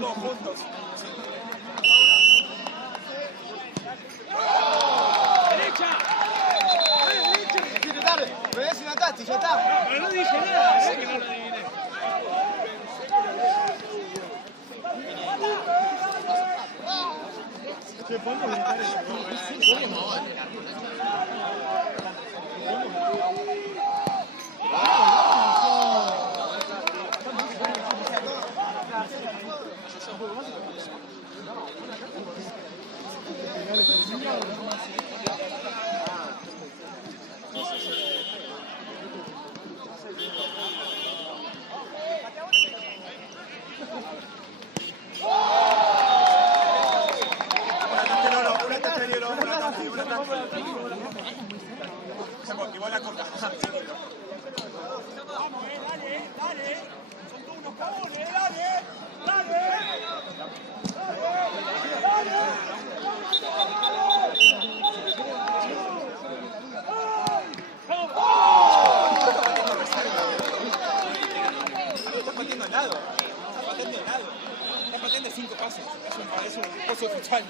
Todos juntos. ¡Derecha! Derecha. Tarde. Me ves una tati, ya está. Pero no dije nada, que no lo adiviné. ¿Qué podemos gritar eso? Es un pozo futsal.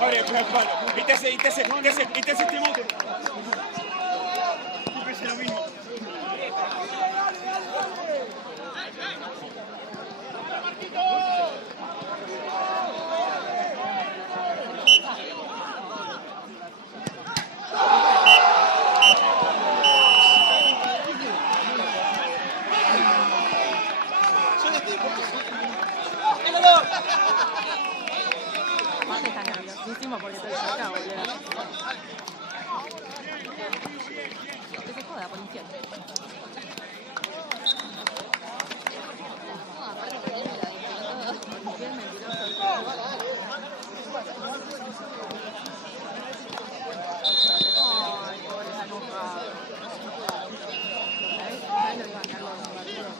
Abre, palo. Vítese Timote. Siempre lo mismo. Porque estoy cerca, boludo. Que se joda por infierno. Aparte que tiene la por infierno mentiroso. Ay, pobre la nuca. ¿Sabes lo que va a quedar los partidos?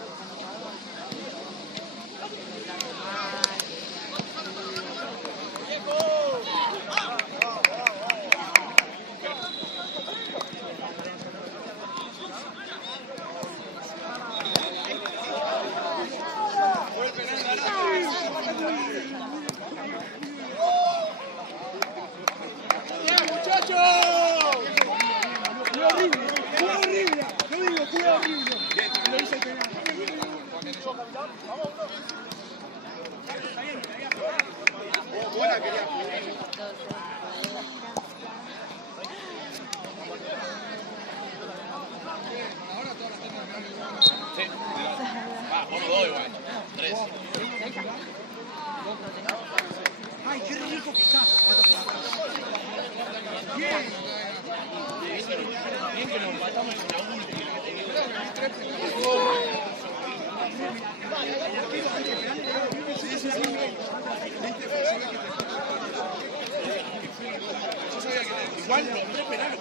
Ay, qué rico que está. Bien. Bien que nos matamos en la última. Igual los tres penales.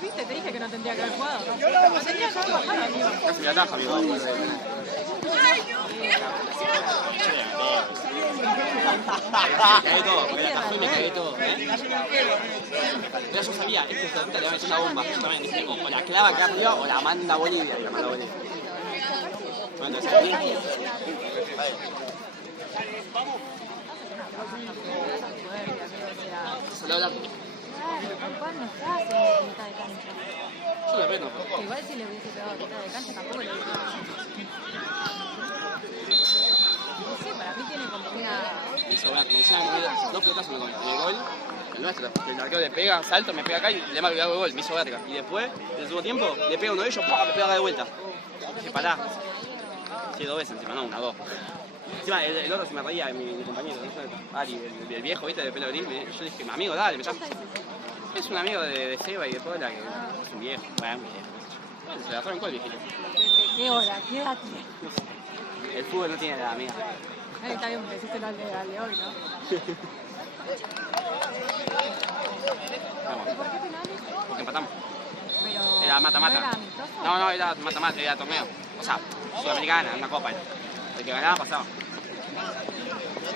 ¿Viste? Te dije que no tendría que haber jugado. No tenía que haber bajado, amigo. Casi la ataja, amigo. Cagué todo, porque la atajó y me cagué todo, Pero yo sabía, este hijo de puta le va a meter una bomba. Yo también dije, o la clava acá arriba o la manda a Bolivia. Y la manda a Bolivia. Bueno, entonces, solo hablar. ¿Cuándo estás en mitad de cancha? Yo le prendo. Igual si le hubiese pegado a mitad de cancha tampoco le hubiese pegado. No sé, para mí tiene como una... Me hizo me decían que dos pelotazos me comió. Y el gol, el nuestro, el arquero le pega, salto, me pega acá y le marca el gol, me hizo verga. Y después, en el segundo tiempo, le pega uno de ellos, ¡pum! Me pega acá de vuelta. Dije, pará. Sí, dos veces encima, no, una, dos. Encima, el otro se me reía, mi compañero, ¿no? Ari, el viejo, ¿viste? De pelo gris. Yo dije, amigo, dale, me llamo. Es un amigo de Seba y de Pola, que es un viejo, bueno, bueno, se la fueron con el viejito. ¿Qué hora? ¿Qué edad tiene? El fútbol no tiene edad, amiga. Está bien, me deciste al de hoy, ¿no? Vamos. ¿Y por qué penales? Porque empatamos. Pero... Era mata-mata. ¿No era amistoso? No, era mata-mata, era torneo. O sea, sudamericana, una copa. El que ganaba pasaba.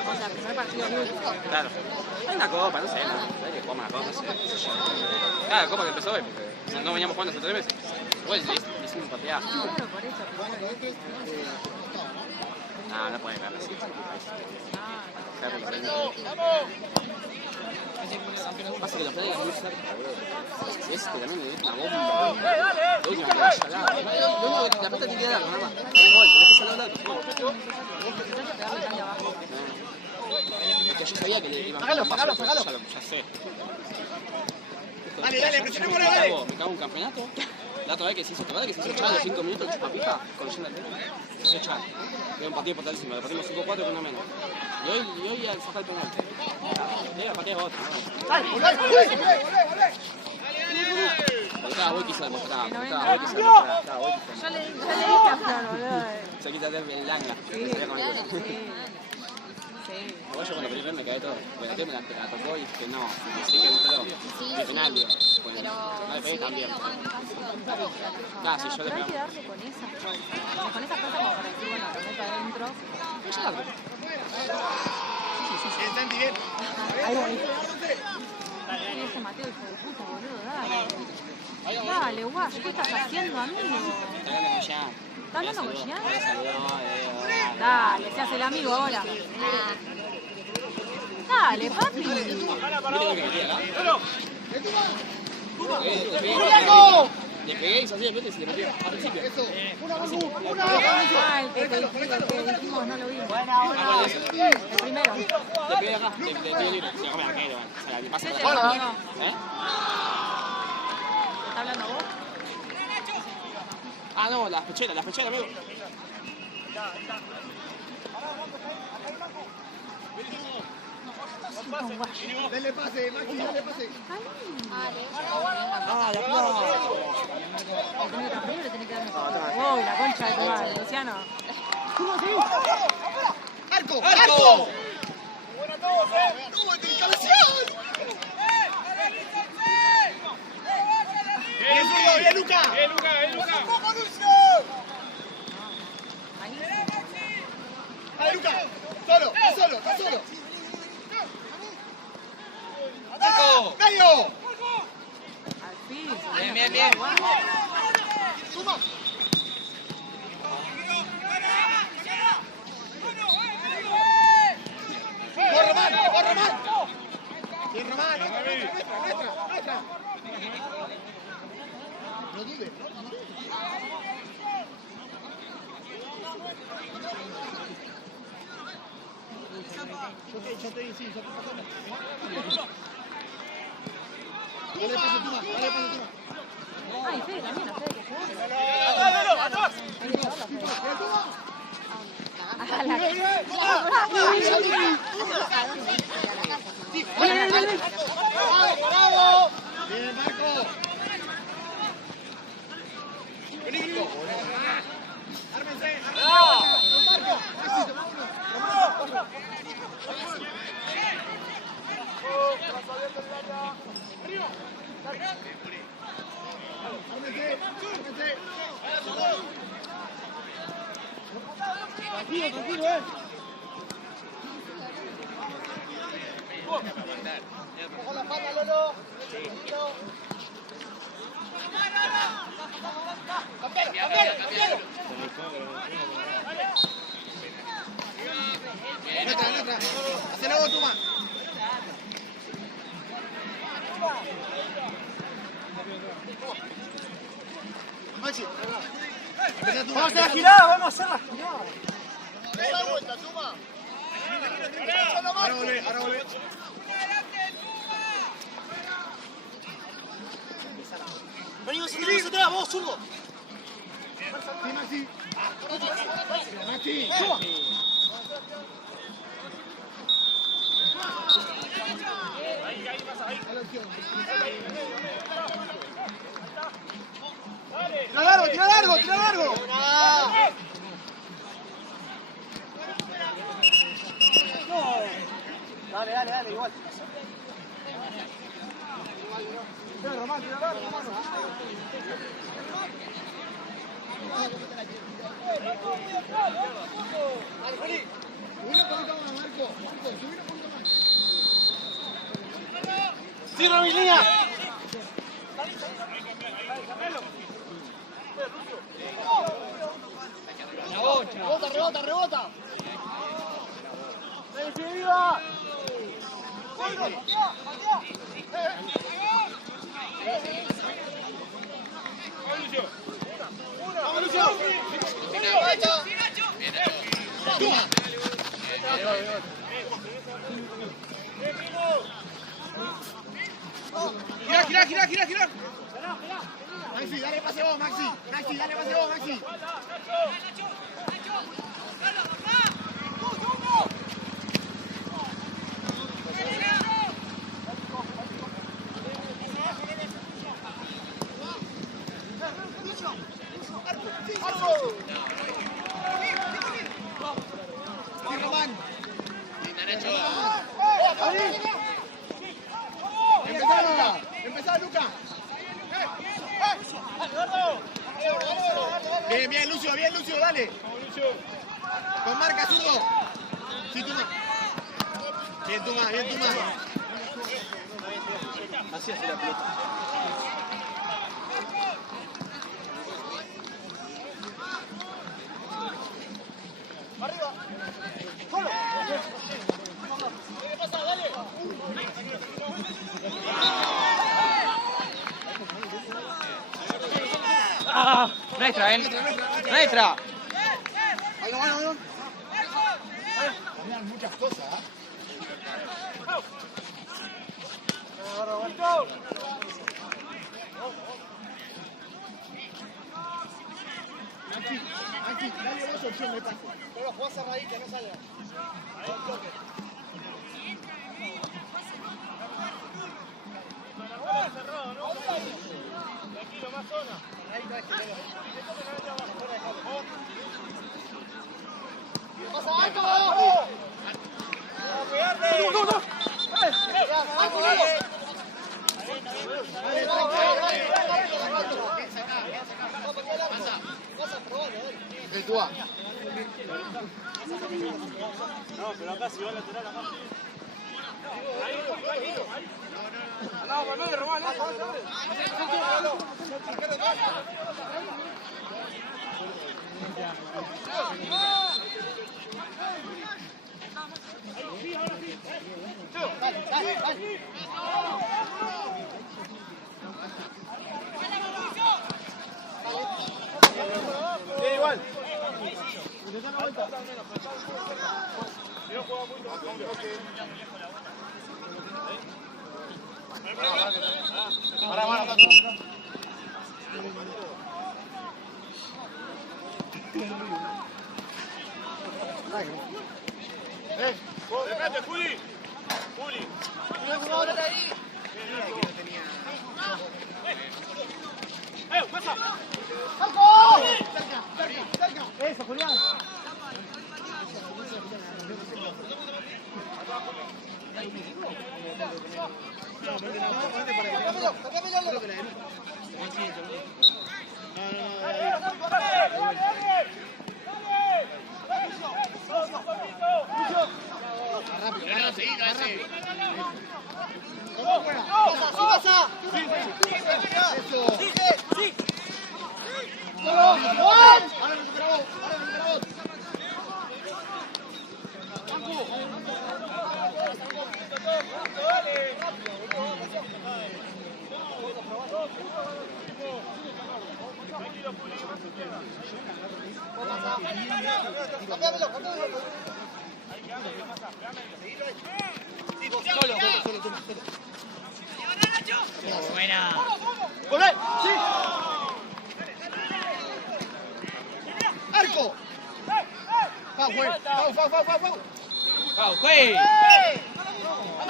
O sea, primer partido nulo. Claro. Hay una copa, no sé, no. Hay que jugar una copa, no sé. Qué sé yo. Claro, copa que empezó hoy, porque no veníamos jugando hace 3 meses. Igual le hicimos un pateado. Claro, por eso. No, no puede ganar así. Pasa que los planes muy cerca, boludo. Si es que también le dio una bomba. Lo último que vaya al lado. Lo único que la pelota tiene que dar, nada más. Hay un gol, tenés que salir al lado. Que yo sabía que le iban a Pagalo, pasar, pagalo, pagalo. ya sé. Dale, dale, presionémoslo, dale. Me cago un campeonato. La otra vez que se hizo, ¿te acuerdas que se hizo echar a los 5 minutos el chupapija con Yenda al tema? Se hizo echar. Era un partido fatalísimo, le partimos 5-4 con una menos. Y hoy al sacar el penal. Patea otra, ¿no? Dale, volvé. Cada voy quise demostrar, Que no cada venga. voy quise demostrar, cada voy quise Yo le demostrar. dije a Flor, boludo. Se quita el langa. Sí. Igual yo cuando pedí me caí todo. Porque la tía me la tocó y dije, no, sí que entró. De penal, digo. Pues, no le pegué tan bien. Ah, sí, yo le Pero hay que pegaba. darle con esas cosas. Con esas cosas como para decir, bueno, lo meto adentro. Bien, Santi, bien. Ahí voy. Y ese Mateo, hijo de puta, boludo, dale. Dale, guayo, ¿qué estás haciendo, amigo? Está hablando con Jean. ¿Estás hablando con Jean? Me saludó, Dale, se hace el amigo ahora. Dale, papi. ¿Viste lo que quería acá? Le pegué y salí de repente y se le metió al principio. Ah, el que dijimos, no lo vimos. El primero. Le pegué acá, le pegué libre. Se come arquero, o sea, le pasa ¿Ese por es la el amigo? ¿Eh? ¿Está hablando vos? Ah, no, las pecheras, amigo. Dale pase, Maxi, dale pase. Ah, la Le tenés que dar uy, la concha de tu madre, Luciano. ¡Arco! ¡Arco! ¡No, tiene cabeceado! Bien, Luca, bien, Luca. Bien, Luca, bien, Luca. ¡Dale, Luca! ¡Solo! ¡Está solo! ¡Arco! ¡Medio! Al fin. Bien. ¡Suma! ¡Por Román! ¡Bien, Román! ¡Nuestra! No dudes, Yo te sí, yo te pasando. Dale pase tú. Ay, Fede también, a Fede que jugó. ¡Bravo! ¡Bien, Marco! ¡Vení, Nico! ¡Ármense! ¡Marco! Tranquilo, Ojo la pata, Lolo. Cambialo. Letra. Hacelo vos, Tuma. Maxi. Vamos a hacer la girada, Da la vuelta, Tuma. Ahora volvé. Venimos atrás, vos, zurdo. Sí, Maxi. Tuma. Tira largo. Dale, igual. Tira Román, Dale, ¡Cierra mi línea! ¡Rebota, rebota! ¡Definitiva! ¡Vamos, Lucio! Gira. Maxi, dale pase vos, Maxi. Maxi, dale pase vos, Maxi. Empezá, Luca. Bien, Lucio, dale. Con marca, zurdo. Sí, Tuma. Bien, Tuma. Así hace la pelota. Arriba. Solo. ¿Qué pasa? Dale. No extra, no extra. Ahí va. Cambian muchas cosas, Maxi, dale vos opción de pase. Pero jugás cerradita, no salga. Cerrado, ¿no? Tranquilo, más zona. Ahí no es que ¡pasa, Marco! ¡A pegarle! ¡No! No, pero acá si va a lateral acá. Ahí. No, Manuel, Román, igual. Repete, Juli. ¡Pasa! ¡Marco! ¡Cerca! ¡Eso, Julián! Buena. ¡Volvé! ¡Sí! ¡Arco! ¡Fau, fue! ¡Fau, güey!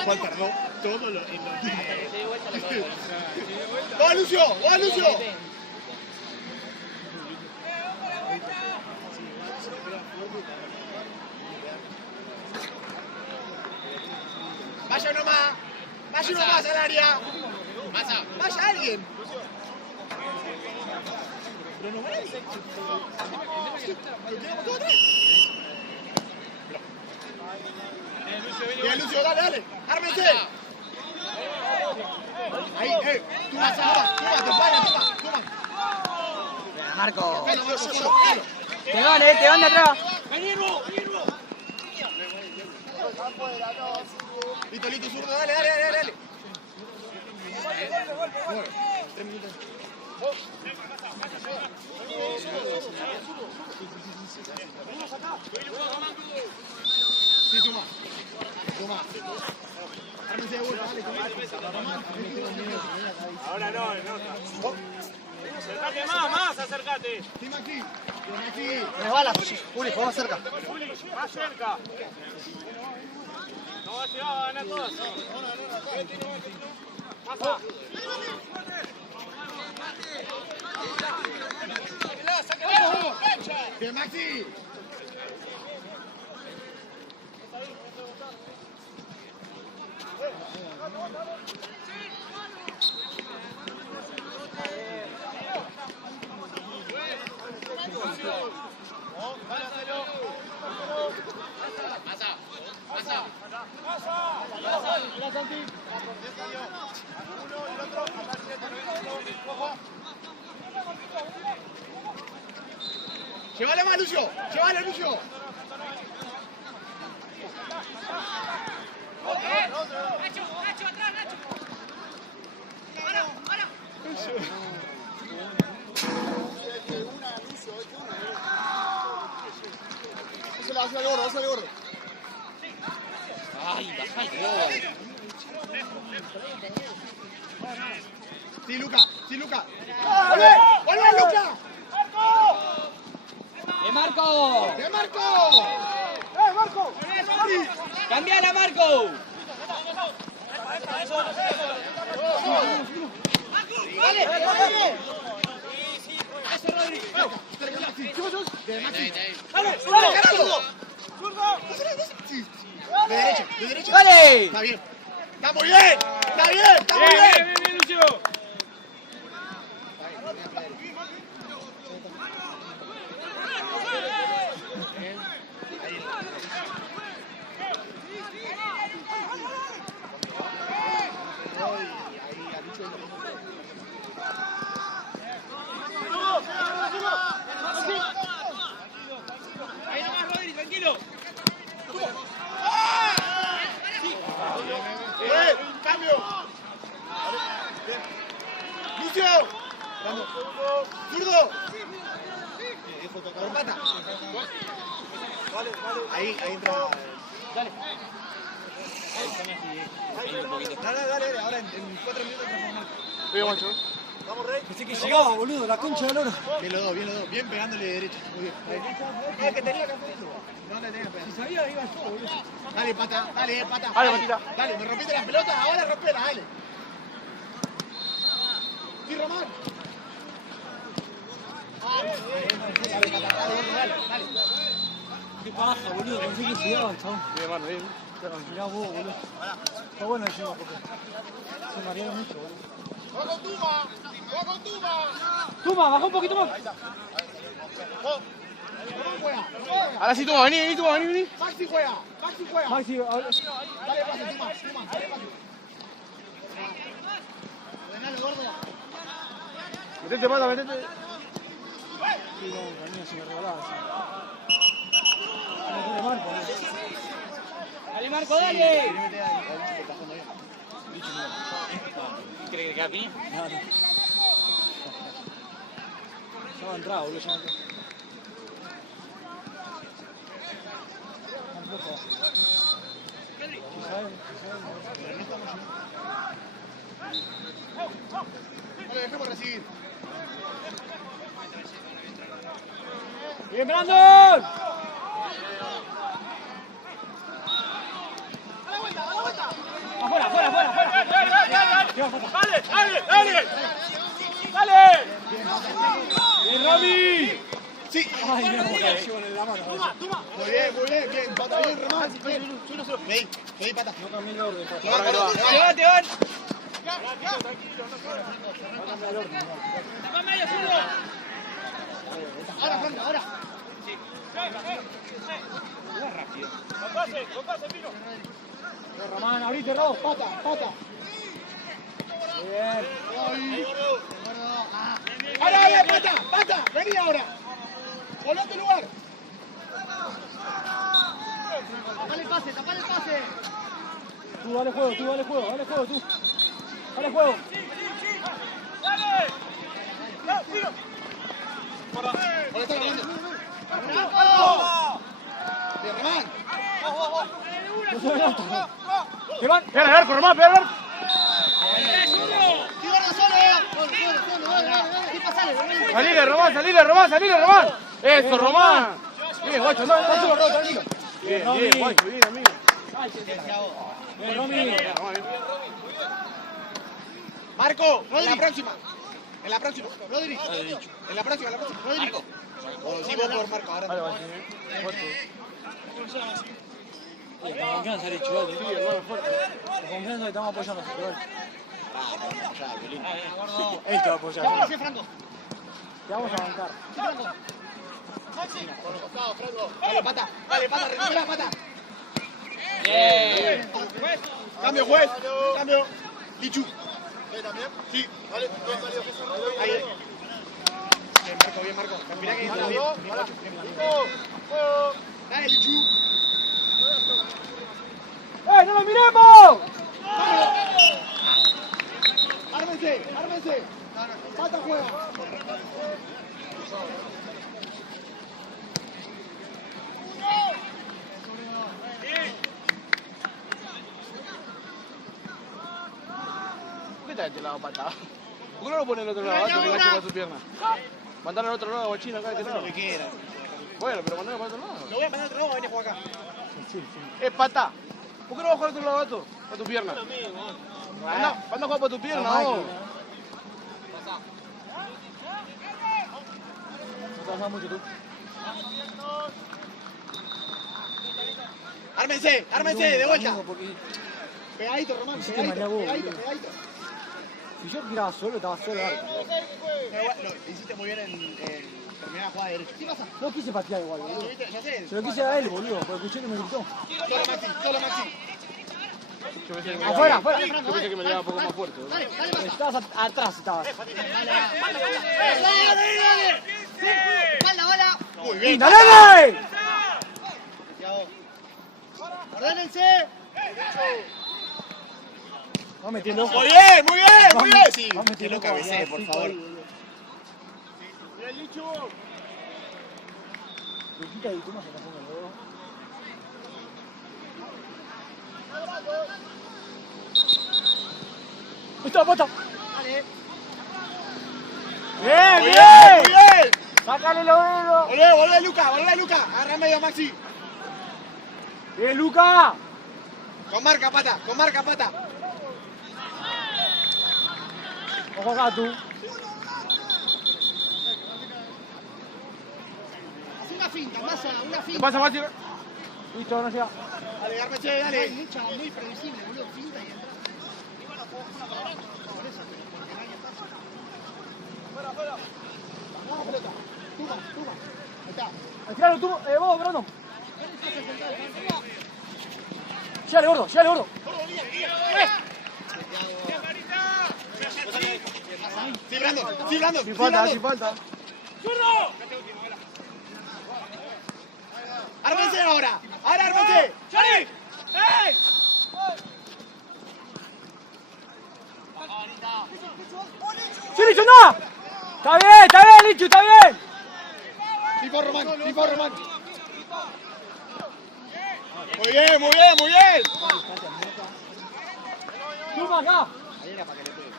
Juan tardó todo lo... ¡Va, Lucio! Vaya uno más al área. Vaya alguien. Pero no vale. ¿Lo todo atrás? Bien, Lucio, dale. ¡Ármense! Marco. Te van de atrás. Listo, listo, zurdo, dale. Bueno, 3 minutos. Sí, toma. Ármense de vuelta, dale, Ahora no. Acércate más, acércate. Team aquí. Resbala, Juli, vamos cerca. Juli, más cerca. No va a llegar a ganar todas. Pasa. Bien, Maxi. Llévale más, Lucio. Nacho, atrás, Nacho. Ahora. Hazle al gordo. Ay, baja el gol. Sí, Luca. ¡Vuelve, Luca! Marco! ¡De Marco! Marco! ¡Cambiala, Marco! ¡Dale! De Maxi. ¡Dale! De derecha. ¡Dale! Está bien. ¡Está muy bien! Bien, Lucio. Ahí nomás, Rodri, tranquilo. ¡Cambio! ¡Lucio! Vamos. ¡Zurdo! Por pata. Ahí entra. Dale. Dale. Ahora en 4 minutos entramos. Vamos, Rey. Pensé que llegaba, boludo, la concha de la lora. Bien los dos. Bien pegándole de derecha. Muy bien. Es que tenía que hacer eso. No le tenía que pegar. Si sabía, iba yo, boludo. Dale, pata. Dale, Patita. Dale, me rompiste las pelotas, ahora rompela, dale. Sí, Román. Dale. Qué paja, boludo, pensé que llegaba, chabón. Bien, mano, bien. Mirá vos, boludo. Está bueno encima porque se marearon mucho, boludo. ¡Va con Tuma! Tuma, baja un poquito más. Juega. Ahora sí, Tuma, vení. Maxi juega. Maxi, Dale pase, Tuma. Dale pase. Ordenalo, gordo. Metete, Mata, metete. sí, no, también se me regalaba así. Me pone Marco, ¡Dale, Marco, dale! ¿Crees que queda piña? No. Ya va a entrar, boludo, ya va a entrar. Tampoco. No le dejemos recibir. ¡Bien, Brandon! ¡Afuera! ¡Dale! ¡Bien, Rami! Sí. ¡Ay, mira cómo cayó en la mano! Muy bien. Pata bien, Román. Vení, pata. No cambié el orden. ¡Te van! Ahora, Franca, ahora. Con pase, Pino. Román, abrite, Ro, pata. Bien. Ahora, pata, vení ahora. Volá tu lugar. Tapale el pase, tapale el pase. Tú dale juego, tú. Dale juego. Ahora está ganando. Bien, Román. No se adelanta. ¿Qué van? Pégale al arco, Román, pégale al arco. Sí, guarda solo. Dale. Sí, pasale. Salile, Román. Eso, Román. Bien, guacho, no, tranquilo. Bien, guacho, bien, amigo. Bien, Romy. Marco, en la próxima. Rodri. En la próxima. Rodri. Sí, vos por Marco, ahora. Vale. Con confianza, Licho, dale. Sí, hermano, fuerte. Con confianza que estamos apoyando. Él te va a apoyar. Sí, Franco. Te vamos a bancar. Dale, pata, recupera, pata. Bien. Cambio, juez. Cambio. Lichu. Sí, vale. Ahí. Bien, Marco. Mirá que entra bien. Dale, Lichu. ¡No lo miremos! Ármense. Pata juega. ¿Qué está de este lado, pata? ¿Por qué no lo pone al otro lado? Que enganche con su pierna. Mandar al otro lado, Guachino, acá de este lado. Bueno, pero mandalo para el otro lado. Lo voy a mandar al otro lado, vení a jugar acá. Pata. ¿Por qué no vas a jugar al otro lado, gato? Para tu pierna. Anda a jugar para tu pierna, vos. No trabajas mucho tú. Ármense, de vuelta. Pegadito, Román. Hiciste María vos, Pegadito. Si yo tiraba solo, estaba solo. Lo hiciste muy bien en terminar la jugada de derecho. ¿Qué pasa? No quise patear igual, boludo. Ya sé. Se lo quise a él, boludo, porque escuché que me gritó. Solo Maxi. Yo pensé que Afuera. Yo pensé que me llegaba un poco más fuerte. Dale. Estabas atrás, estabas. Dale. Espalda, bola. Muy bien. ¡Dale! Ordénense. Vamos metiendo. Muy bien. Sí, Vamos que metiendo. lo cabecee, por favor. Luquita y tú no se la pongan luego. ¡Está, pata! Dale. Bien. ¡Sácale los dedos! Volvé, Luca. Agarra medio, Maxi. ¡Bien, Luca! Con marca, pata. Ojo acá, tú. Haz una finta, Massa, una ¿Qué finta. pasa, Maxi? Listo, no llega. Dale, ármense, dale. Hay mucha, muy previsible, boludo. Finta y entra. Por eso, porque nadie pasa. Vamos, pelota. Tuma. Ahí está. Tiralo tú, vos, Brando. Llegale, gordo. Sí, Brando. Sin falta. Ármense ahora. Ármense. ¡Chari! ¡Ey! ¡Sí, Licho, no! Está bien, Licho, está bien. Tipo Román. Muy bien. Tuma acá. Ahí era para que le pegue.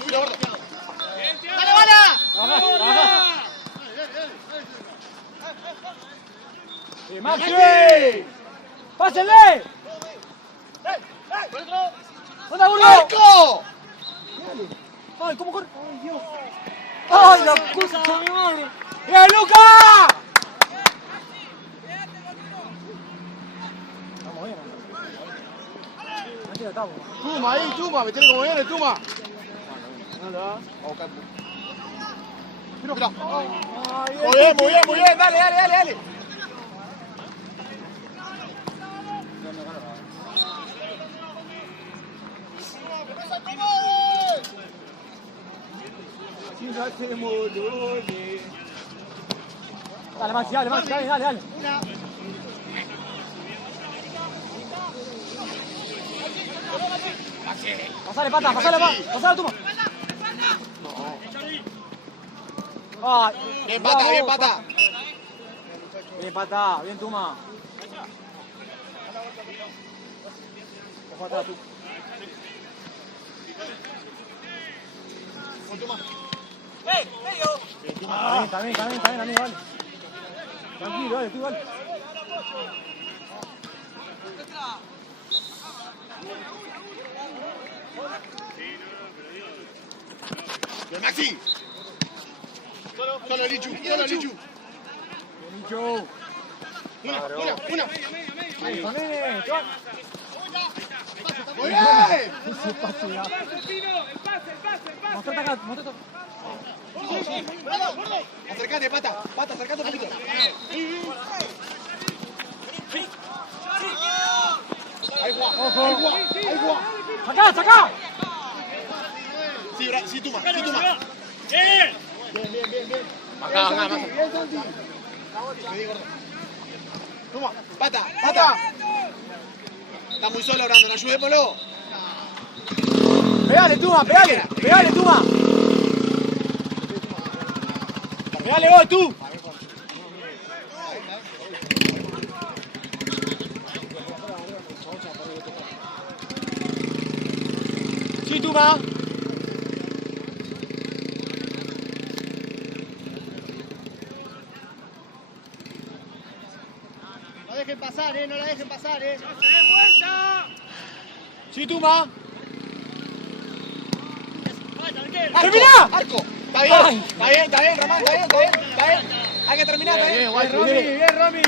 Subilo, gordo. ¡Dale, bola! Ajá. ¡Maxi! ¡Pásenle! ¡Anda, burro! ¡Marco! ¡Ay, cómo corre! ¡Ay, Dios! ¡Ay, la concha de mi madre! ¡Bien, Luca! Vamos bien, ¿no? Aquí la estamos. Tuma, me tiene como viene, Tuma. Mira. Muy bien, dale. dando calor. Dale, Maxi, dale. Pasale, Pata, pasale, Tuma. Ay, Bien, Pata, bien, Pata. Bien, Pata, bien, Tuma. Ojo atrás, tú. Está bien, amigo, vale. Tranquilo, dale, tú, vale. Bien, Maxi. Solo Lichu. Licho. Una. Ahí, también, John. Muy bien. Ese pase, ya. El pase. Mostrate acá, mostrate. Acercate, Pata. Pata, acercate un poquito. Ahí, Juan. Ojo. Ahí, Juan. ¡Sacá! Sí, Tuma. Bien. Bien. Acá. Bien, Santi. Me di gordo. Tuma. Pata. Está muy solo, Brandon. Ayudémoslo. Pegale, Tuma. Pegale vos, tú. Sí, Tuma. No la dejen pasar, Sí, Tuma. ¡Termina! ¡Arco! Está bien, Román, está bien. Hay que terminar, Bien, Romy.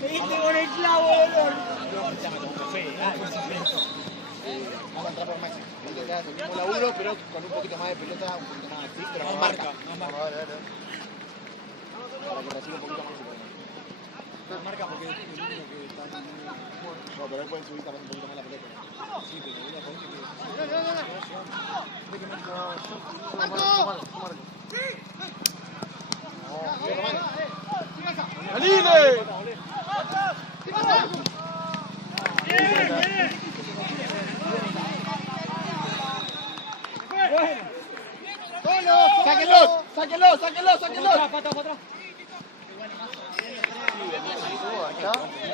Me diste con el clavo, boludo. Vamos a entrar por Maxi. El mismo laburo, pero con un poquito más de pelota, un poquito más así, pero con marca. Para que reciba un poquito más. Marca porque es el único que está en No, pero él puede subir también un poquito más la pelota. Sí, pero una ponte que... ¡Aline! ¡Sáquenlo! Pata, atrás.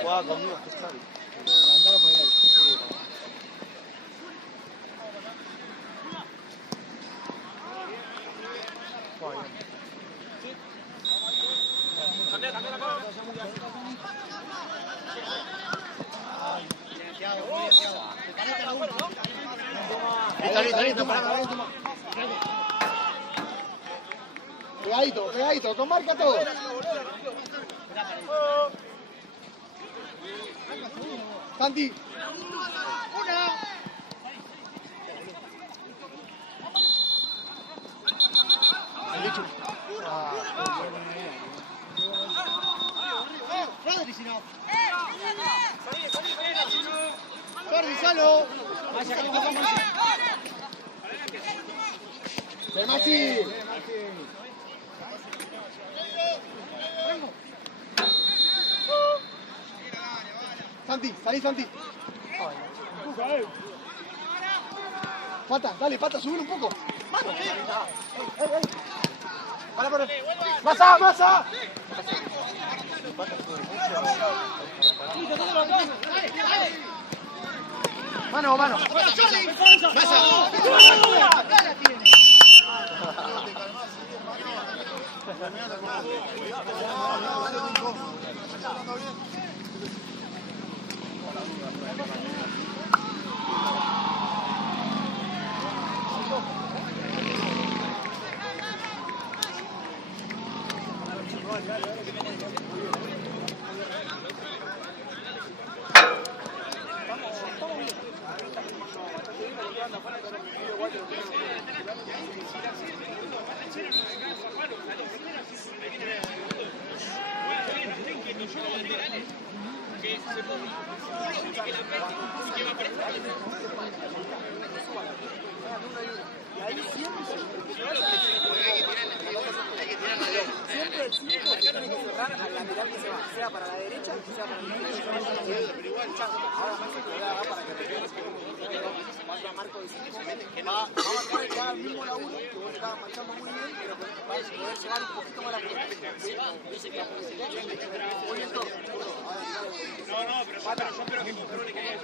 Jugaba conmigo, que sabe. Levantalo por ahí. Listo. Pegadito, con marca todo. Santi. Rodri, si no. Jordi, salo. Ven, Maxi. Santi. Pata, subir un poco. Masa. Mano. Masa. Siempre el 5 tiene que cerrar al lateral que se va, sea para la derecha, sea para la izquierda. Pero igual, ahora Maxi te lo da para que regrese. Va Marco de 5, va a marcar ya el mismo laburo, que vos estabas marchando muy bien, pero va a poder llegar un poquito más a la gente. Pata, yo espero que controle que es.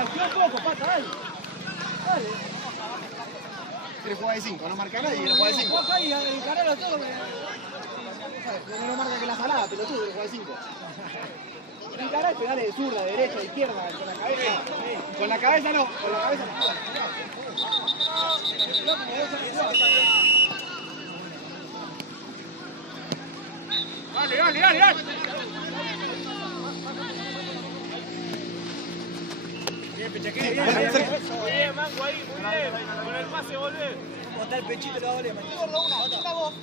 Activa un poco, Pata, dale. Quiere jugar de 5, no marca nadie, quiere jugar de 5. Baja y encaralo todo. No marca que la salada, pero tú quieres jugar de 5. Encará y pegale de zurda, de derecha, de izquierda, con la cabeza. Con la cabeza no, con la cabeza no. Dale, dale, dale, dale. Bien, Pechaqué, Muy bien, Mango ahí, muy bien. Con el pase volver. ¿Cómo está el pechito? Le va a valer. Una voz.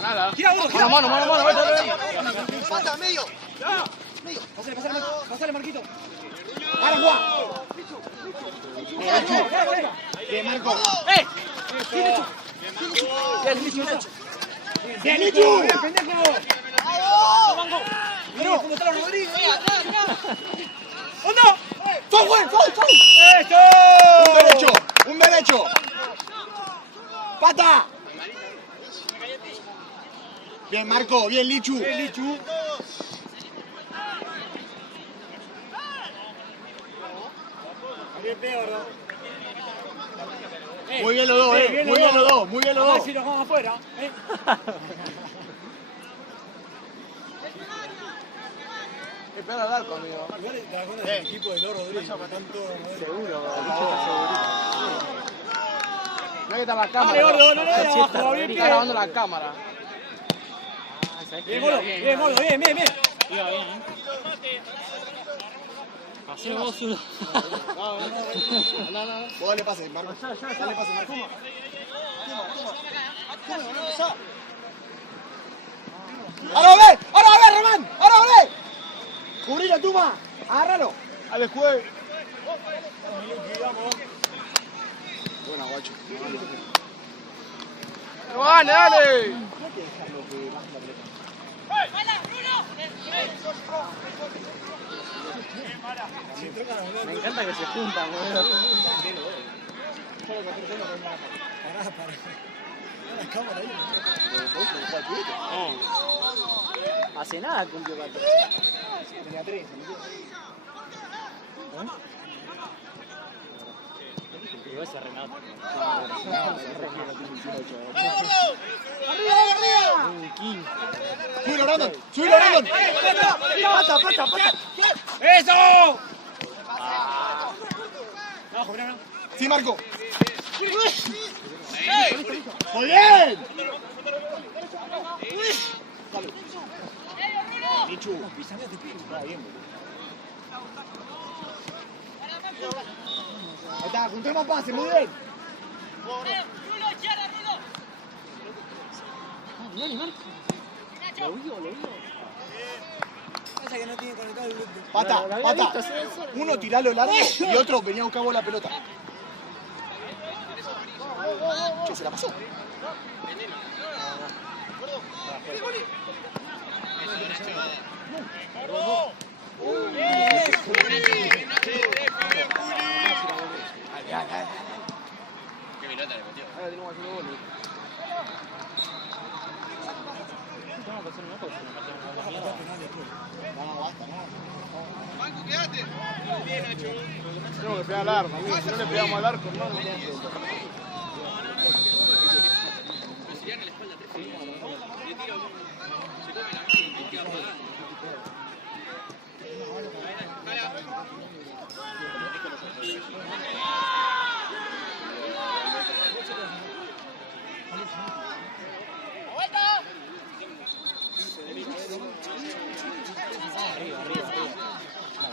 Nada. Gira uno, gira. Mano. Pata, medio. Pasale, Marquito. Ahora juega. Bien, Marco. Bien, Lichu. Bien, pendejo. Mirá cómo está la Rodríguez. ¡Onda! ¡Foul! ¡Eso! Un derecho. Pata. Bien, Marco. Bien, Lichu. Bien, Lichu. Bien, peor, ¿no? Muy bien los dos, Muy bien los dos. Si nos vamos afuera, Espera al arco, amigo. el equipo de Loro Rodríguez. Seguro. No hay que tapar la cámara. Dale, gordo, no le des abajo, bien, Está grabando la cámara. Bien, gordo, bien. Hacemos vos uno. Vos dale pase, Marco. Dale pase, Marco. ¡Ahora ve, Román! ¡Ahora ve! ¡Cubrilo, Tuma! ¡Agárralo! Dale, juegue. Buena, guacho. ¡No gane, dale! Me encanta que se juntan, boludo. Hace nada cumplió 14. Tenía 3. Igual se Renato. ¡Subilo, Brandon! ¡Pata! ¡Eso! Abajo, mirá. ¡Sí, Marco! ¡Muy bien! Lichu. Ahí está, juntemos pase, muy bien. Lo vio. pasa es que no tiene conectado el Bluetooth. Pata, pata. Uno tiralo largo y otro venía a buscar vos la pelota. Che, se la pasó. Qué pelota le metió. Ahora tenemos que hacer goles. No, basta, no. Tenemos que pegar al arco, amigo. Si no le pegamos al arco, no nos quedamos pelota.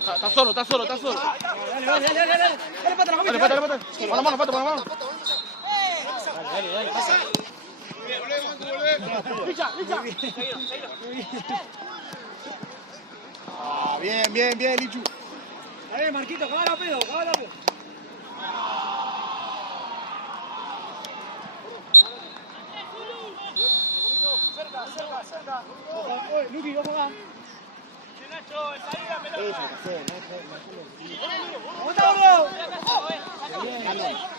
Está solo, está solo, está solo. Dale, dale, dale, dale. Dale, pata, la Dale, pata, dale, pata. Con la mano, pata, con la mano. Ah, bien, bien, bien, Lichu. Dale, Marquito, cágala a pedo, cágala a pedo. Cerca, cerca. Oye, Luqui, vamos acá. ¡Aguanta, gordo!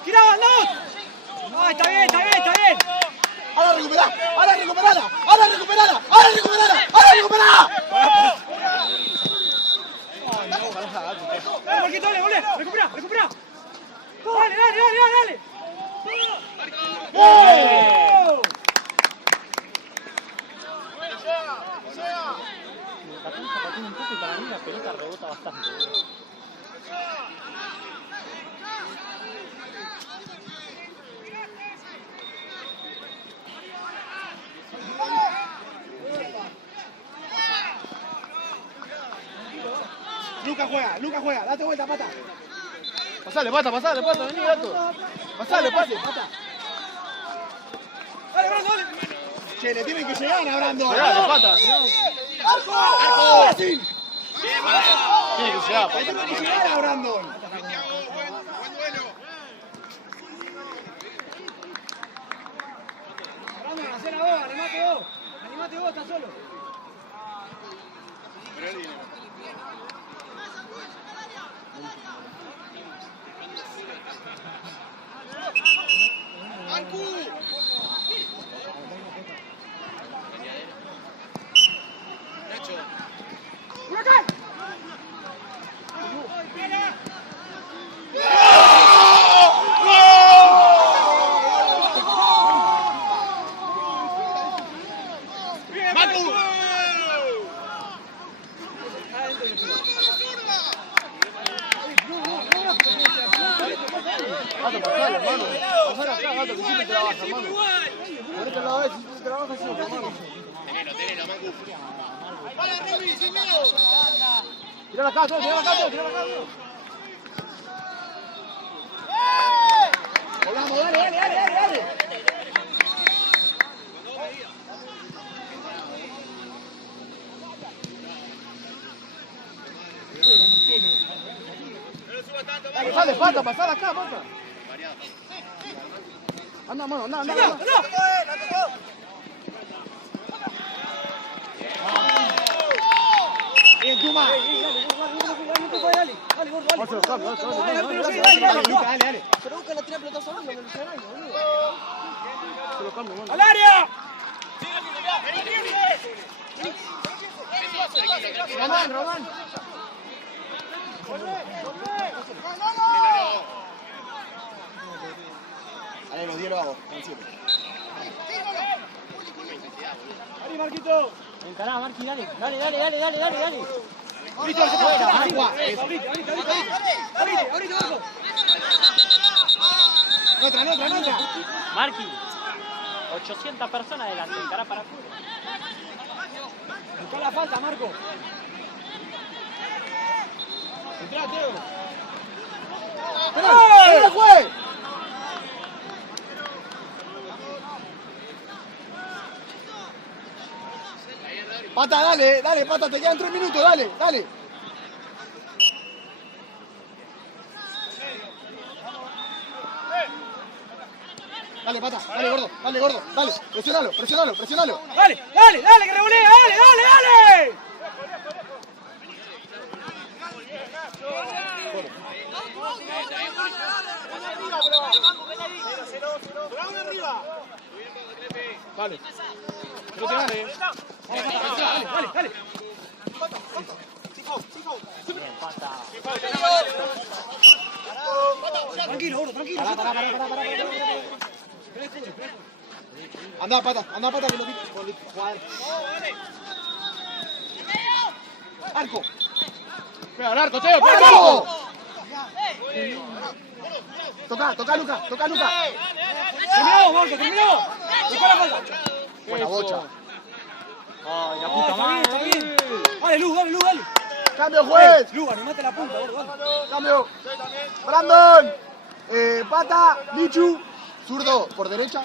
¡Tira, no! ¡Ay, está bien, está bien, está bien! ¡Ahora recuperá! ¡Ahora recuperala! ¡Ahora recuperala! ¡Ahora recuperala! ¡Ahora recuperala! ¡Dale, Marquito, dale, volé! ¡Recupera, recupera! ¡Dale, dale, dale, dale! ¡Oh! Un poco y para mí la pelota rebota bastante. Lucas juega, date vuelta, pata. Pasale, pata, vení, gato. Pasale, pata. ¡Dale, Brando, dale! Che, le tienen que llegar a Brando. Pegale, pata. ¡Arco! ¡Arco! ¡Sí! Tiene que llegar, pata. Tiene que llegar a Brandon. Brando, hacer a vos, animate vos. Animate vos, estás solo. Gato, pasale, hermano. Pasale acá, gato, que siempre trabaja, hermano. Ponete al lado de él, si siempre trabaja siempre, hermano. Tenelo, Mancu. Tirala acá, todo, tirala acá, todo. Volvamos, dale, dale, dale, dale, dale. Pasale, pata, pasale acá, pata. Anda, mano, anda. Bien, Tuma. Pásalo, dale. Lucas, dale. Pero busca la tira pelotazo abajo, que lo llevan ahí, boludo. Se lo cambio, mano. ¡Al área! Román. Dale, los 10 lo hago. Con 7. ¡Ahí, Marquito! Encará, Marqui, dale. Listo, se puede. Agua. ¡Abrite, abajo! Otra. Marqui, 800 personas adelante, encará para afuera. Buscá la falta, Marco. Entrá, Teo. ¡Pero fue! Pata, dale, dale, Pata, te quedan 3 minutos, dale, dale. Dale, Pata, dale, gordo, dale, presionalo, presionalo, presionalo. Dale, dale, dale, que revolea, dale, dale, dale. Dale. No te gane. Dale, dale. Tranquilo, gordo, tranquilo. Anda, Pata, que lo pique. Arco. Pega al arco, Teo, pega al ¡Arco! arco. Toca, Luca. Terminó, Marco, terminó. Busca la falta. Buena bocha. Ay, la puta madre. Está bien. Dale, Lu, dale. Cambio, juez. Lu, animate la punta, gordo, dale. Cambio. Brandon. Pata, Michu. Zurdo, por derecha.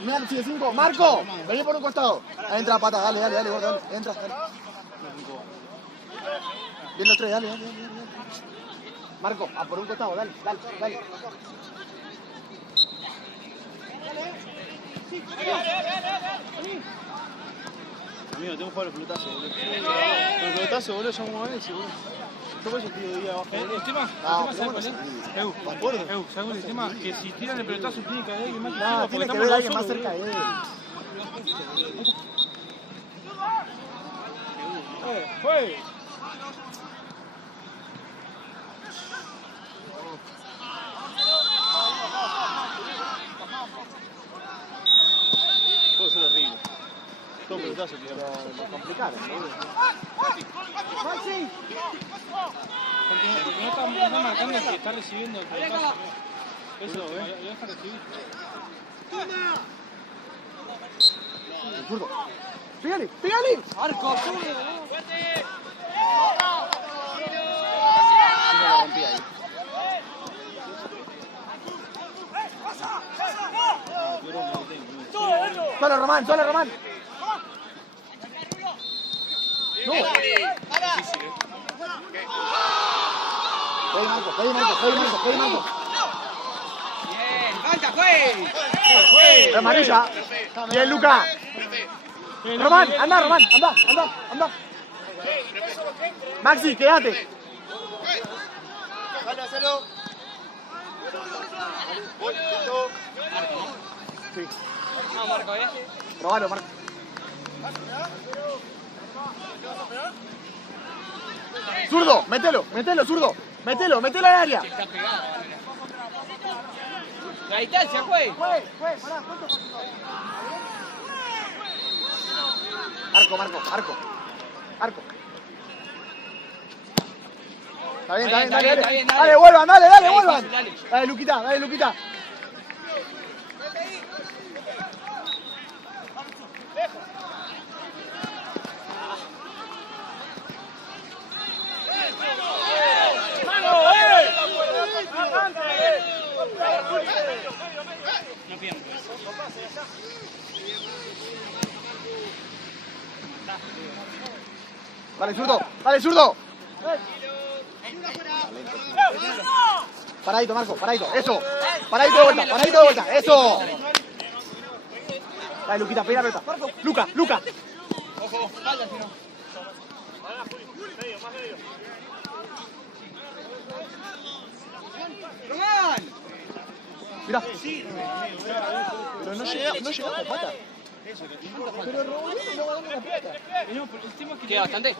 Mira, sigue 5. Marco, vení por un costado. Ahí entra Pata, dale, gordo, dale. Entra, dale. Bien los tres, dale. Marco, a por un costado, dale. Amigo, tengo que jugar el pelotazo, boludo. El pelotazo, boludo, ya vamos a ver, boludo. Yo por eso te digo, abajo. El tema, ¿sabes cuál es? ¿Sabes cuál es el tema? Que si tiran el pelotazo tiene que haber alguien más que No, suba, tiene porque que estamos ver a alguien los más solos, cerca de él. Fue. Puede ser horrible. Todo pelotazo, tío. Lo complicaron, boludo. Porque no está marcando el que está recibiendo el pelotazo. Eso, lo deja recibir. El zurdo. ¡Pégale! Arco, zurdo. Sí, me la rompí ahí. Solo Román. No. Ahí Marco. Bien, falta, juez. Amarilla. Bien, Luca. Román, anda. Maxi, quédate. Dale, hacelo. Sí. No, Marco, Probalo, Marco. Zurdo, mételo, zurdo. Mételo al área. Está pegado. La distancia, juez. Juez, pará, ¿cuánto? Arco. Está bien, dale. Dale, vuelvan. Dale, Luquita. No pierdas. Dale, zurdo. Paradito, Marco, eso. Paradito de vuelta, eso. Dale, Luquita, pega la pelota. Luca. Ojo, falta, si no. ¡Román! Mirá. Pero no llega con Pata. Pero Robolino no va a darle la pelota. ¿Queda bastante?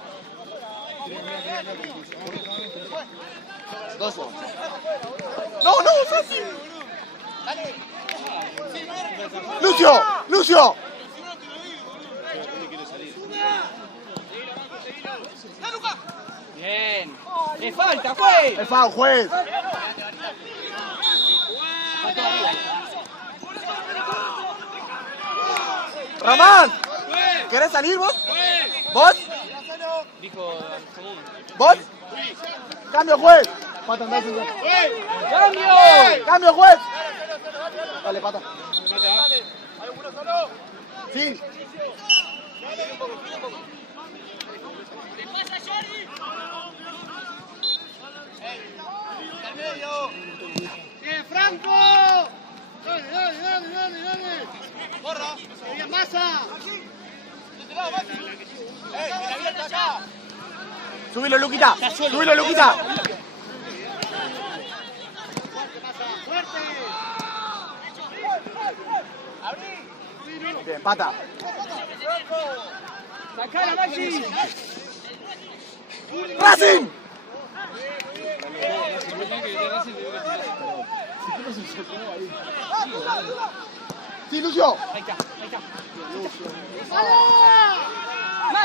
2. No, Sassi. Lucio. Bien. ¡Le falta, juez! El foul, juez. Román, ¿querés salir vos? ¿Vos? Dijo común. ¿Vos? Cambio, juez. Pata, andá, ¡Cambio, juez! Dale, Pata. Sí. ¡Bien, Franco! ¡Dale, dale, dale, dale, dale! ¡Corra! ¡Bien, Massa! ¡Subilo, Luquita! ¡Subilo, Luquita! ¡Fuerte! Bien, Pata. ¡Sacala, Maxi! ¡Racing! ¡Sí, Lucio! Ahí está.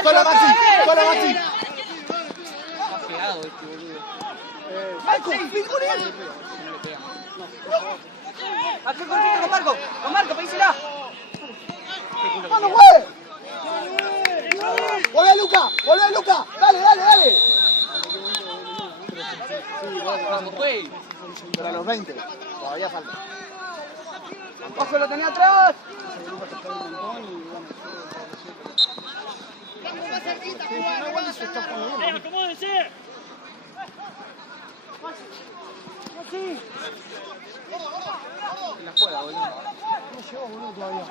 ¡Solo Maxi! ¡Solo Maxi! Está pegado este boludo. ¡Marco! ¡Ven con él! Acá con Marco. Con Marco, pedísela. ¡Vamos, güey! ¡Volvé, Luca! ¡Volvé, Luca! ¡Dale, dale, dale! Vamos, güey. Pero a los 20. Todavía falta. ¡Ojo, lo tenía atrás! En la juega, boludo. No llegó, boludo, todavía.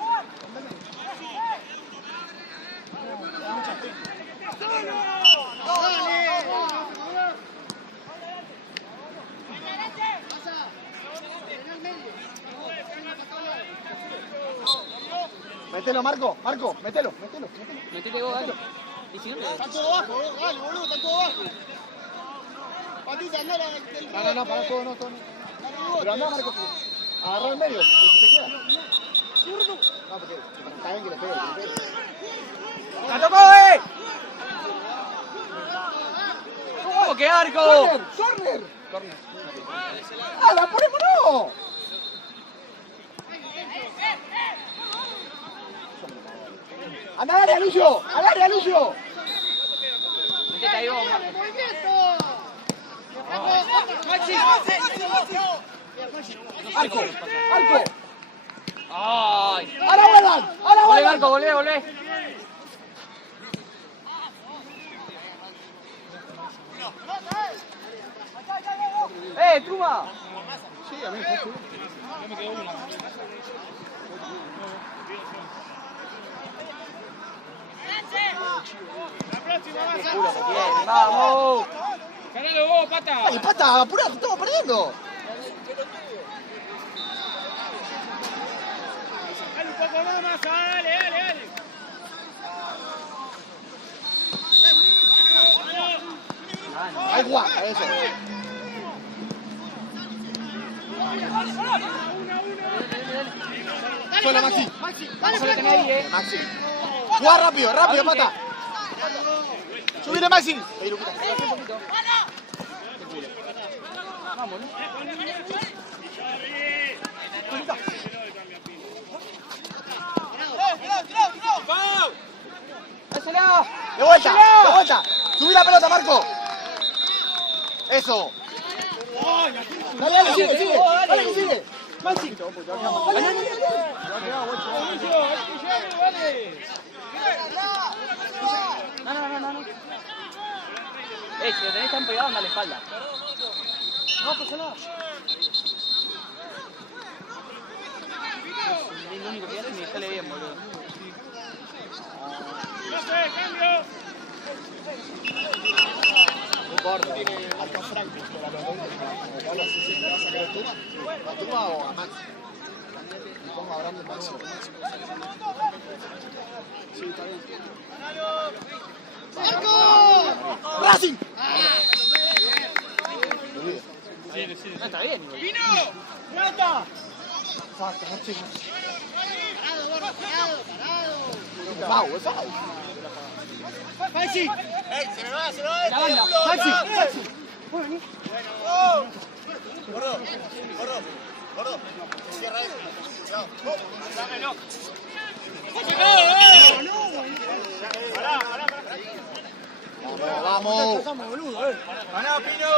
Mételo, Marco, Marco, mételo. Metele vos, dale. ¿Y si no te... Está todo abajo, dale, boludo, está todo abajo. Patita, anda No, para todo no. Pero anda, Marco, agarrá el medio, si te queda. No, porque está bien que le pegue, ¡La tocó, ¿Cómo que arco? ¡Corner! ¡Ah, la ponemos no! ¡Anda al área, Lucio! ¡Al área, Lucio! Metete ahí vos, ¡Arco! ¡Ay! ¡Ahora vuelvan! Volvé, Marco, volvé. Truma! Sí, a mí me fue. Ya me quedó una. ¡Vamos! ¡Ganalo vos, Pata! ¡Ay, Pata, apurate, estamos perdiendo! ¡Dale un poco más, Massa! ¡Dale! ¡Ay, guapa, eso! ¡Sola, Maxi! Vamos a lo que nadie, Maxi. ¡Jugá rápido, Pata! ¡Subile, Maxi! Ahí, Luquita. Vamos, ¿no? ¡Dásela! ¡De vuelta! ¡Subí la pelota, Marco! ¡Eso! ¡Dale, sigue! ¡Dale que sigue! ¡Maxi! No. Si lo tenés tan pegado, anda a la espalda. No pasa nada. Lo único que hace es que sale bien, boludo. ¡Cambio! No importa, Marco Franco, pero a los 20, como Pablo así siempre va a sacar el Tuma. ¿A Tuma o a Maxi? Y pongo a Brandon para uno. Sí, está bien. ¡Marco! ¡Racing! No, está bien, boludo. ¡Vino! ¡Plata! Falta, Maxi. ¡Parado! ¡Foul! ¡Maxi! ¡Se me va! La banda. ¡Maxi! Gordo. Cierra eso. Chao. ¡Dámelo! ¡Vamos! ¡Ganá, Pino!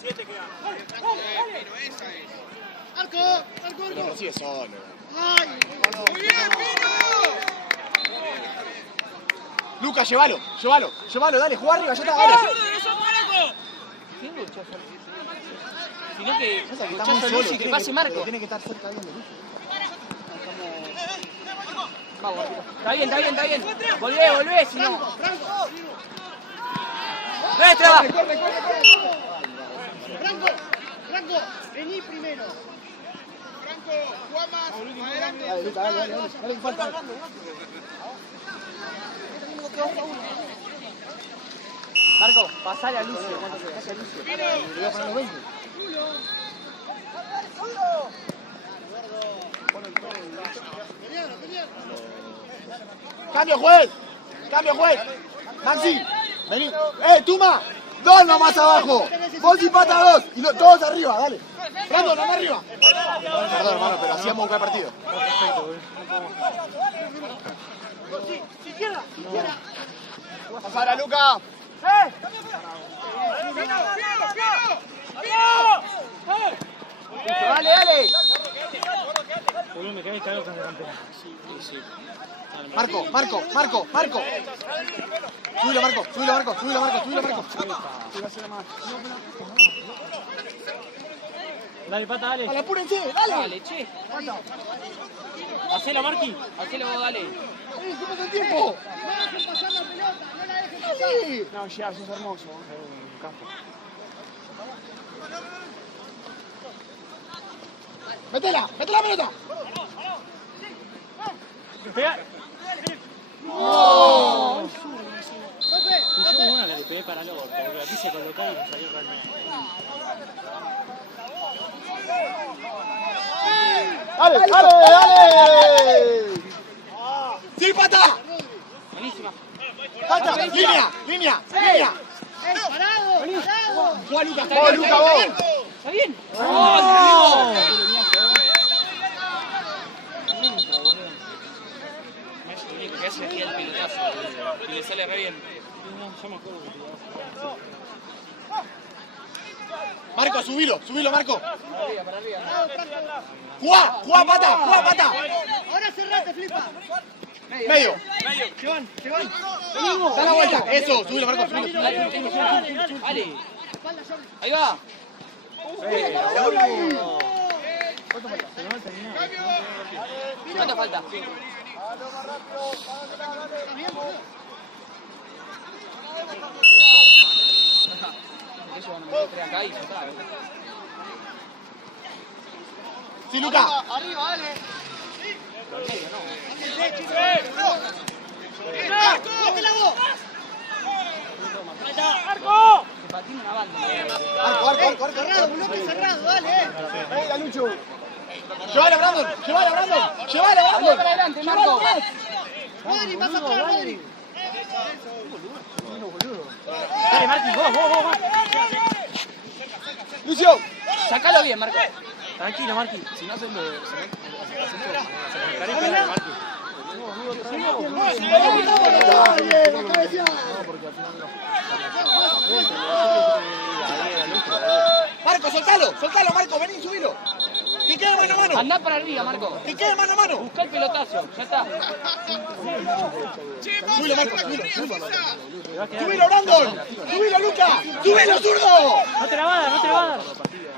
Siete quedan. Pino, esa es. Lo persigue solo. Lucas, llévalo, dale, jugá arriba, ya está, dale. ¿Quién lucha? Sino que Está muy luchazo solo, Lucy, que pase Marco. tiene que estar cerca bien de Lucas. Vamos, está bien. Volvé, si no. ¡Nuestra! Franco, vení primero. Franco, jugá más. Adelante. Dale, Lucas, dale, que falta. Marco, pasale a Lucio. Le voy a poner los 20. Cambio juez. Maxi, vení. Tuma. 2 nomás abajo. Vos y Pata 2. Y todos arriba, dale. Brandon, anda arriba. Perdón, hermano, pero así vamos a buscar partido. Pasala, Luca. Dale. Boludo, me quedé cagado con el delantero. Marco. Súbilo, Marco. Dale, Pata, dale. Dale, apúrense, dale. Dale, che. Hacelo, Marqui. Hacelo vos, dale. ¿Qué pasa el tiempo? Sí. No, ya, sos hermoso. Un campo. Métela la pelota. Pega. ¡No! Yo una le pegué para el otro, porque aquí se colocó y me salió para mí. ¡Dale! ¡Sí, Pata! Buenísima. ¡Pata! ¡Línea! ¡Parado! ¡Juan Lucas! ¡Vos! ¿Está bien? ¡Oh! Es lo único que hace aquí el pelotazo. Y le sale re bien. Yo me acuerdo que Marco, subilo, Marco. Para arriba. ¡Jugá, Pata! Ahora cerrate, flipa. Medio. Llevan. Da la vuelta. Eso, subilo, Marco, subilo. Dale. Ahí va. ¿Cuánto falta? Ellos van a meter acá y ya está. Sí, Luca. Arriba, dale. ¡Marco! Se patina una banda. Arco. Cerrado, bloque cerrado, dale. Venga, Lucho. Llévala, Brandon. Dale para adelante, Marco. Rodri, más atrás, Rodri. Dale, Marqui, vos. Lucio. Sacalo bien, Marco. Tranquilo, Marqui. Si no hacen de... Marco, soltalo, Marco, vení, subilo. Que quede mano a mano. Andá para arriba, Marco. Que quede mano a mano. Busca el pelotazo, ya está. Subilo, Marco, subilo. Subilo, Brandon. Subilo, Luca. Subilo, zurdo. No te la va a dar.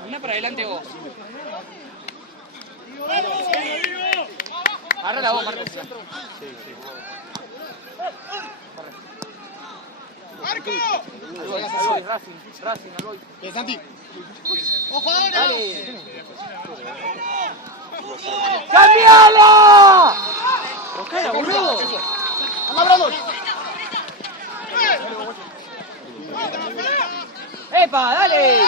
Andá para adelante vos. Agarra la voz, Marco. ¡Marco! Racing, al voy. Santi. ¡Ojo ahora! Dale. ¡Cambiala! Rosquera, boludo. Anda, Brandon. ¡Epa, dale!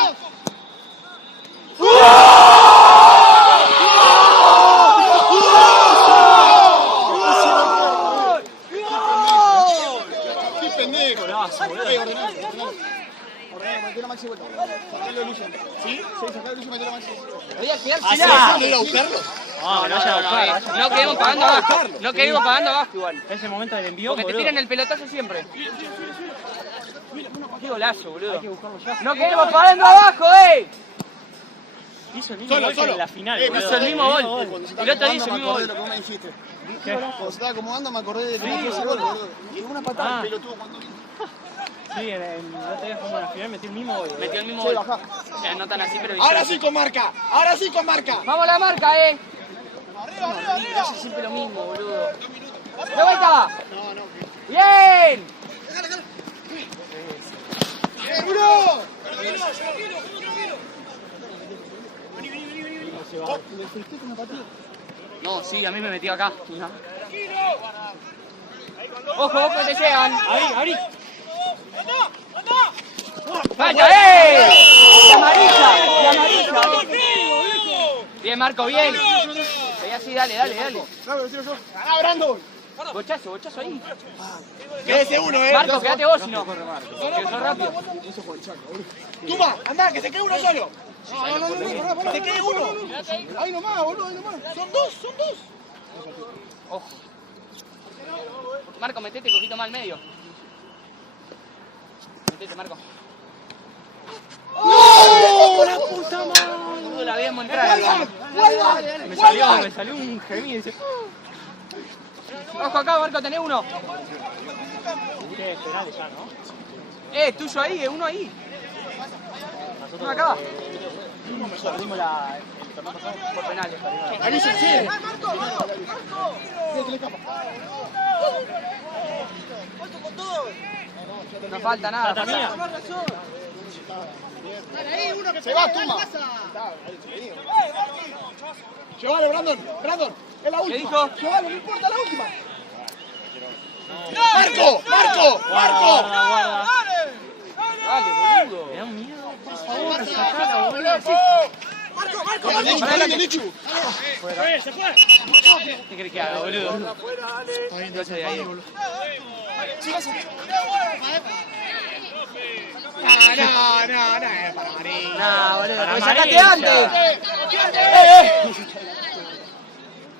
¡Qué pendejo! Ordenalo, metelo a Maxi vuelta. Sacalo de Lucio. ¿Sí? Sí, sacalo de Lucio y metelo a Maxi. Podía quedarse ¿No la. ir a buscarlo? No quedemos pagando abajo. No quedemos pagando abajo igual. Ese momento del envío, Porque te boludo. tiran el pelotazo siempre. Qué golazo, boludo. No quedemos pagando abajo, Hizo el mismo Solo, gol que solo. en la final. Hizo boludo. el mismo gol. Cuando se Y el otro día acomodando hizo el me mismo acordé de gol. lo que vos me dijiste. ¿Qué? Cuando se estaba acomodando me acordé de Sí, ese gol, boludo. Y una patada, Ah. pelotudo cuando vino. Sí, el otro día fuimos a la final, metió el mismo gol. boludo. Metió el mismo Sí, gol. bajá. O sea, no tan así, pero Ahora sí con marca, ahora sí con marca. ¡Vamos a la marca, Hace siempre lo mismo, boludo. ¡De vuelta! ¡Bien! ¡Seguro! No, sí, a mí me metió acá. Mira. Ojo, ojo que te llegan. Abrí. ¡Falta, ¡De amarilla! ¡De amarilla! Bien, Marco, bien. Ahí así, dale. ¡Ganá, Brandon! Bochazo ahí. Quédese uno, Marco, quédate vos si no. Que sos rápido. Tuma, anda, que se quede uno solo. No, pará. Se quede uno. Ahí nomás, boludo, ahí nomás. Son dos. Ojo. Marco, metete un poquito más al medio. Metete, Marco. ¡No! ¡La puta Boludo, la habíamos entrado. Me salió un gemido y dice... Ojo acá, Marco, tenés uno. ¿Qué? Penal ya, ¿no? Tuyo ahí, uno ahí. Uno acá. Perdimos el torneo pasado Por penales. Ahí se sigue. No falta nada. Plata mía. Se va, Tuma. Llévalo, Brandon. Es la última. dijo? Llévalo, no importa, la última. ¡Marco! Guarda. Dale, boludo. Me da un miedo, por favor, sacala, boludo. ¡Marco, Nichu! ¿Qué crees que haga, boludo? No se de ahí. No, es para Marín. Nah, boludo. Para Pues sacaste amarilla. antes.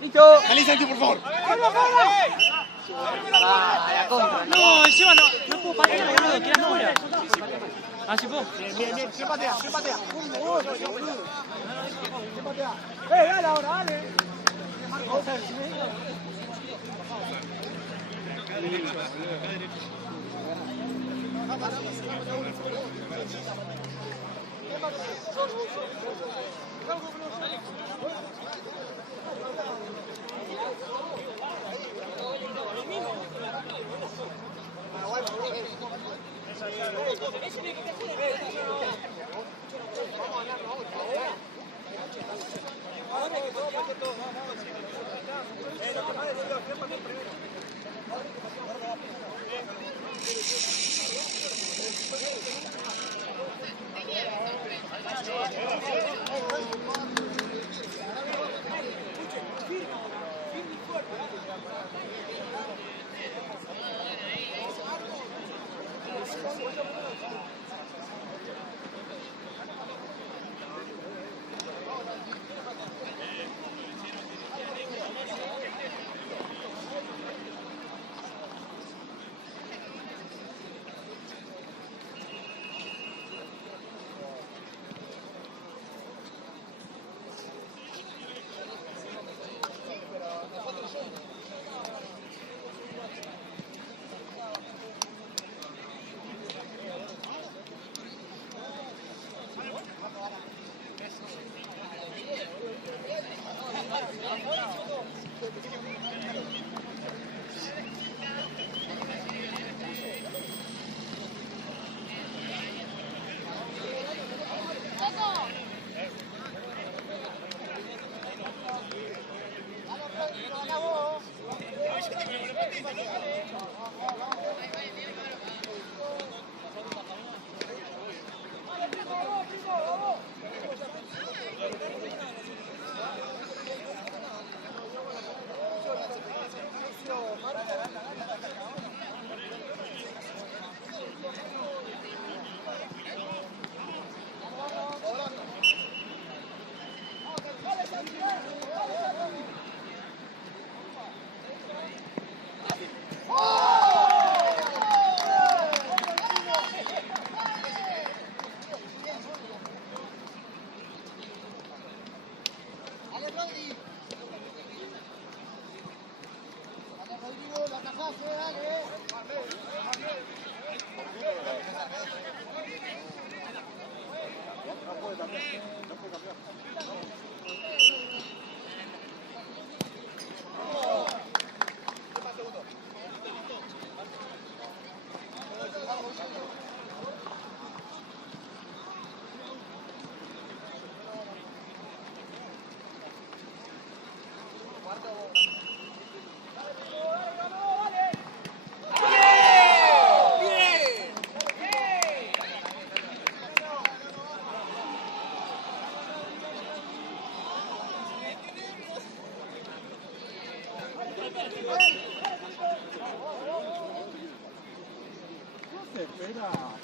Listo. Salí, Santi, por favor. La contra. No, encima no puedo patear, boludo, qué afuera. Ah, sí puedo. Bien. ¿Quién patea? Dale ahora, dale. ¡Vamos! puede cambiar. No puede cambiar. Espera.